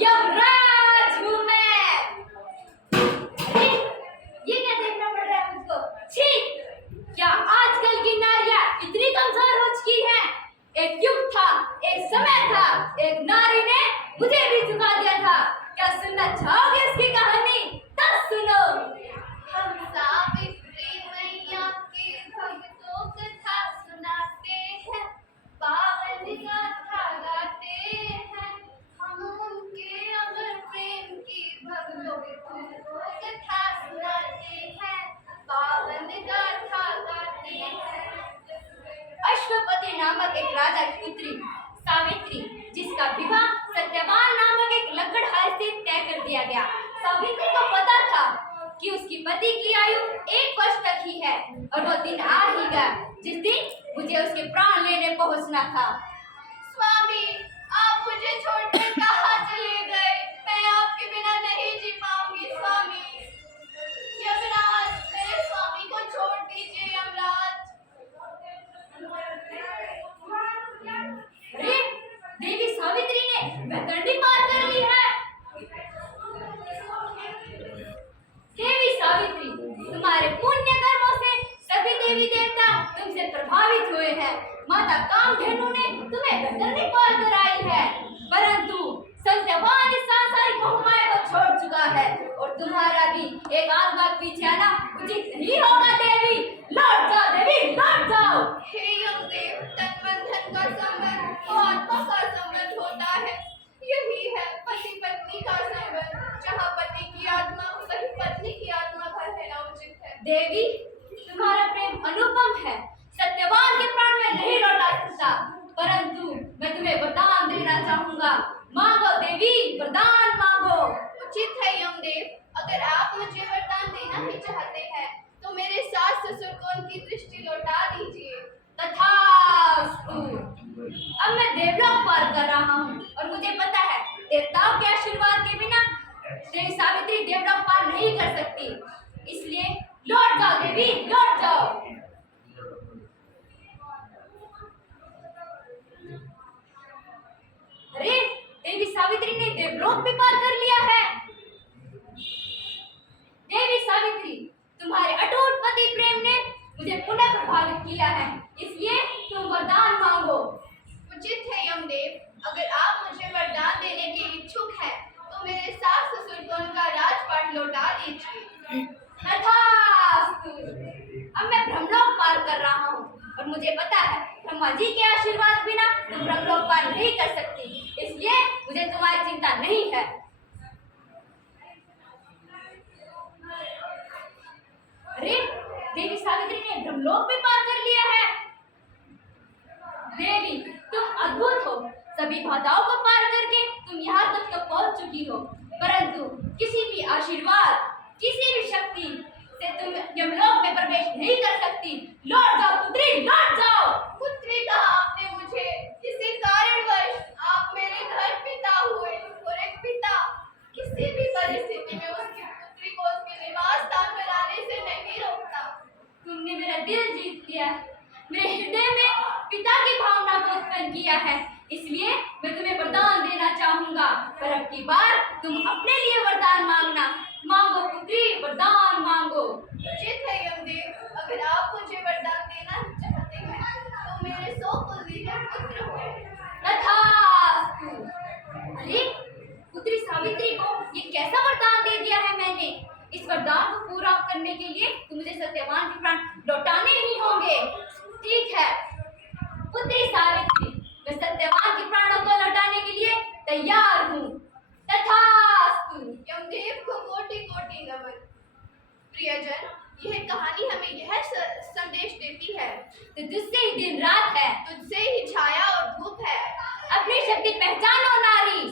यमराज हूँ मैं। अरे ये क्या देखना पड़ रहा है मुझको? छी! क्या आजकल की नारियां इतनी कमजोर हो चुकी हैं? एक युग था, एक समय था, एक नारी ने मुझे भी झुका दिया था। क्या सुनना चाहोगे इसकी कहानी? तो सुनो। हम सावित्री मैया के भक्तों कथा सुनाते हैं, पावन गाथा गाते हैं। हम उनके अमर प्रेम की भक्तों को कथा सुनाते हैं, पावन गाथा गाते हैं। अश्वपति नामक एक राजा की पुत्री सावित्री, जिसका विवाह सत्यवान नामक एक लकड़हारे से तय कर दिया गया। सावित्री को पता था कि उसकी पति की आयु 1 वर्ष तक ही है और वो दिन आ ही गया जिस दिन मुझे उसके प्राण लेने पहुंचना था। स्वामी, आप मुझे छोड़कर कहाँ चले गए? मैं आपके बिना नहीं जी पाऊंगी स्वामी। यमराज, मेरे स्वामी को छोड़ दीजिए यमराज। अरे देवी सावित्री ने वैतरणी पार कर ली है। देवी सावित्री, तुम्हारे पुण्य कर्मों से सभी देवी देवता तुमसे प्रभावित हुए हैं। माता कामधेनु ने तुम्हें वैतरणी पार कराई है, परंतु सत्यवान इस सांसारिक मोहमाया को छोड़ चुका है और तुम्हारा भी एक आत्मा पीछे आना उचित नहीं होगा। देवी लौट जाओ, देवी लौट जाओ। हे यमदेव, तन मन धन का संबंध और आत्मा का संबंध होता है। यही है पति पत्नी का संबंध, जहाँ पति की आत्मा वही पत्नी की आत्मा का रहना उचित है। देवी, तुम्हारा प्रेम अनुपम है, सत्यवान के प्राण में नहीं लौटा सकता, परंतु मैं तुम्हें वरदान देना चाहूंगा। मांगो देवी, वरदान मांगो। उचित है यमदेव, अगर आप मुझे वरदान देना ही चाहते हैं तो मेरे सास ससुर को उनकी दृष्टि लौटा दीजिए। तथास्तु। अब मैं देवलोक पार कर रहा हूँ और मुझे पता है देवताओं के आशीर्वाद के बिना देवी सावित्री देवलोक पार नहीं कर सकती, इसलिए लौट जाओ देवी, लौट जाओ। अरे देवी सावित्री ने देवलोक भी पार कर लिया है। देवी सावित्री, तुम्हारे अटूट पति प्रेम ने मुझे पुनः प्रभावित किया है, इसलिए तुम वरदान मांगो। उचित है यमदेव, अगर आप मुझे वरदान देने के इच्छुक हैं तो मेरे सास ससुर को उनका राजपाट लौटा दीजिए। तथास्तु। अब मैं ब्रह्मलोक पार कर रहा हूँ और मुझे पता है ब्रह्मा जी के आशीर्वाद बिना तुम ब्रह्मलोक पार नहीं कर सकती, इसलिए मुझे तुम्हारी चिंता नहीं है। अरे देवी सावित्री ने ब्रह्मलोक भी पार कर लिया है। देवी, तुम अद्भुत हो, सभी बाधाओं को पार करके तुम यहाँ तक तो पहुँच चुकी हो, परंतु किसी भी आशीर्वाद, किसी भी शक्ति से तुम यमलोक में प्रवेश नहीं कर सकती। लौट जाओ पुत्री, लौट जाओ। पुत्री कहा आपने मुझे? किसी कारणवश आप मेरे घर पिता हुए और एक पिता किसी भी परिस्थिति में उसकी पुत्री को उसके निवास स्थान पर आने से नहीं रोकता। तुमने मेरा दिल जीत लिया है, मेरे हृदय में पिता की भावना को उत्पन्न किया है, इसलिए मैं तुम्हें वरदान देना चाहूंगा, पर अब की बार तुम अपने लिए वरदान मांगना। मांगो पुत्री, वरदान मांगो। उचित है यमदेव, अगर आप मुझे वरदान देना चाहते हैं तो मेरे 100 कुलदीप पुत्र हो। तथास्तु। अरे पुत्री सावित्री को ये कैसा वरदान दे दिया है मैंने? इस वरदान को पूरा करने के लिए तो मुझे सत्यवान के प्राण लौटाने ही होंगे। ठीक है पुत्री सावित्री, मैं सत्यवान के प्राणों को लौटाने के लिए तैयार हूँ। तथास्तु। यमदेव को कोटि कोटि नमन। प्रियजन, यह कहानी हमें यह संदेश देती है तो तुझसे ही दिन रात है, तुझसे ही छाया और धूप है। अपनी शक्ति पहचानो नारी।